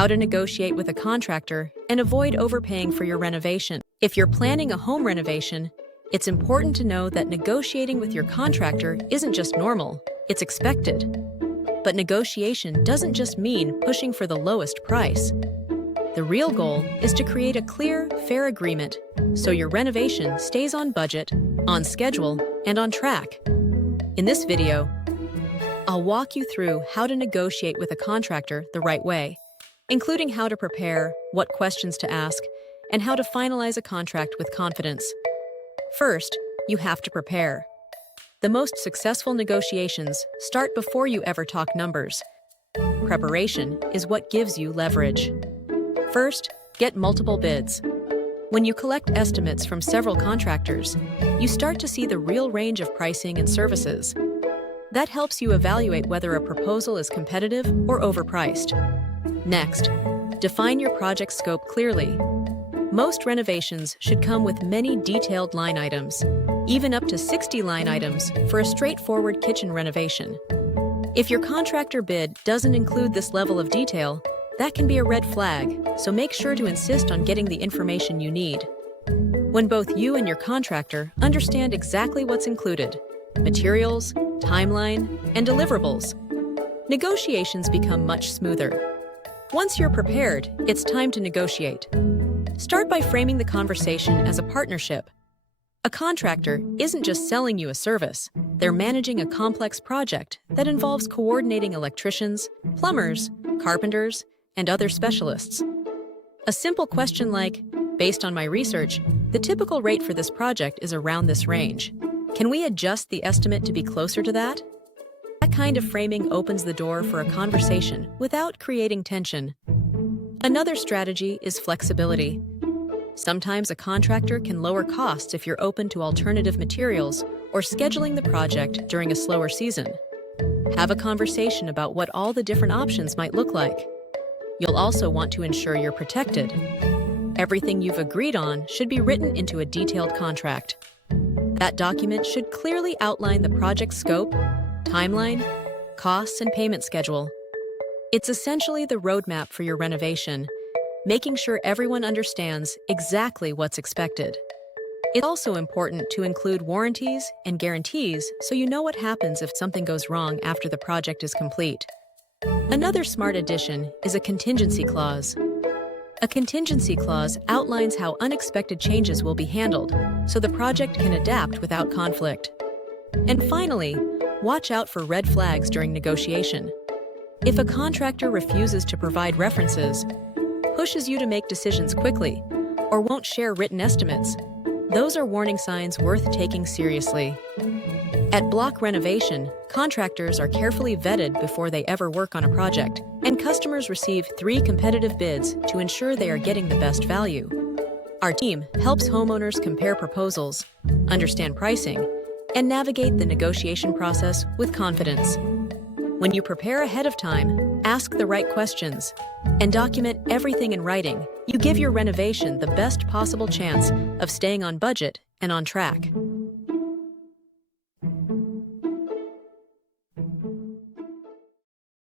how to negotiate with a contractor, and avoid overpaying for your renovation. If you're planning a home renovation, it's important to know that negotiating with your contractor isn't just normal, it's expected. But negotiation doesn't just mean pushing for the lowest price. The real goal is to create a clear, fair agreement so your renovation stays on budget, on schedule, and on track. In this video, I'll walk you through how to negotiate with a contractor the right way, including how to prepare, what questions to ask, and how to finalize a contract with confidence. First, you have to prepare. The most successful negotiations start before you ever talk numbers. Preparation is what gives you leverage. First, get multiple bids. When you collect estimates from several contractors, you start to see the real range of pricing and services. That helps you evaluate whether a proposal is competitive or overpriced. Next, define your project scope clearly. Most renovations should come with many detailed line items, even up to 60 line items for a straightforward kitchen renovation. If your contractor bid doesn't include this level of detail, that can be a red flag, so make sure to insist on getting the information you need. When both you and your contractor understand exactly what's included, materials, timeline, and deliverables, negotiations become much smoother. Once you're prepared, it's time to negotiate. Start by framing the conversation as a partnership. A contractor isn't just selling you a service, they're managing a complex project that involves coordinating electricians, plumbers, carpenters, and other specialists. A simple question like, based on my research, the typical rate for this project is around this range. Can we adjust the estimate to be closer to that? That kind of framing opens the door for a conversation without creating tension. Another strategy is flexibility. Sometimes a contractor can lower costs if you're open to alternative materials or scheduling the project during a slower season. Have a conversation about what all the different options might look like. You'll also want to ensure you're protected. Everything you've agreed on should be written into a detailed contract. That document should clearly outline the project scope, timeline, costs, and payment schedule. It's essentially the roadmap for your renovation, making sure everyone understands exactly what's expected. It's also important to include warranties and guarantees so you know what happens if something goes wrong after the project is complete. Another smart addition is a contingency clause. A contingency clause outlines how unexpected changes will be handled, so the project can adapt without conflict. And finally, watch out for red flags during negotiation. If a contractor refuses to provide references, pushes you to make decisions quickly, or won't share written estimates, those are warning signs worth taking seriously. At Block Renovation, contractors are carefully vetted before they ever work on a project, and customers receive 3 competitive bids to ensure they are getting the best value. Our team helps homeowners compare proposals, understand pricing, and navigate the negotiation process with confidence. When you prepare ahead of time, ask the right questions, and document everything in writing, you give your renovation the best possible chance of staying on budget and on track.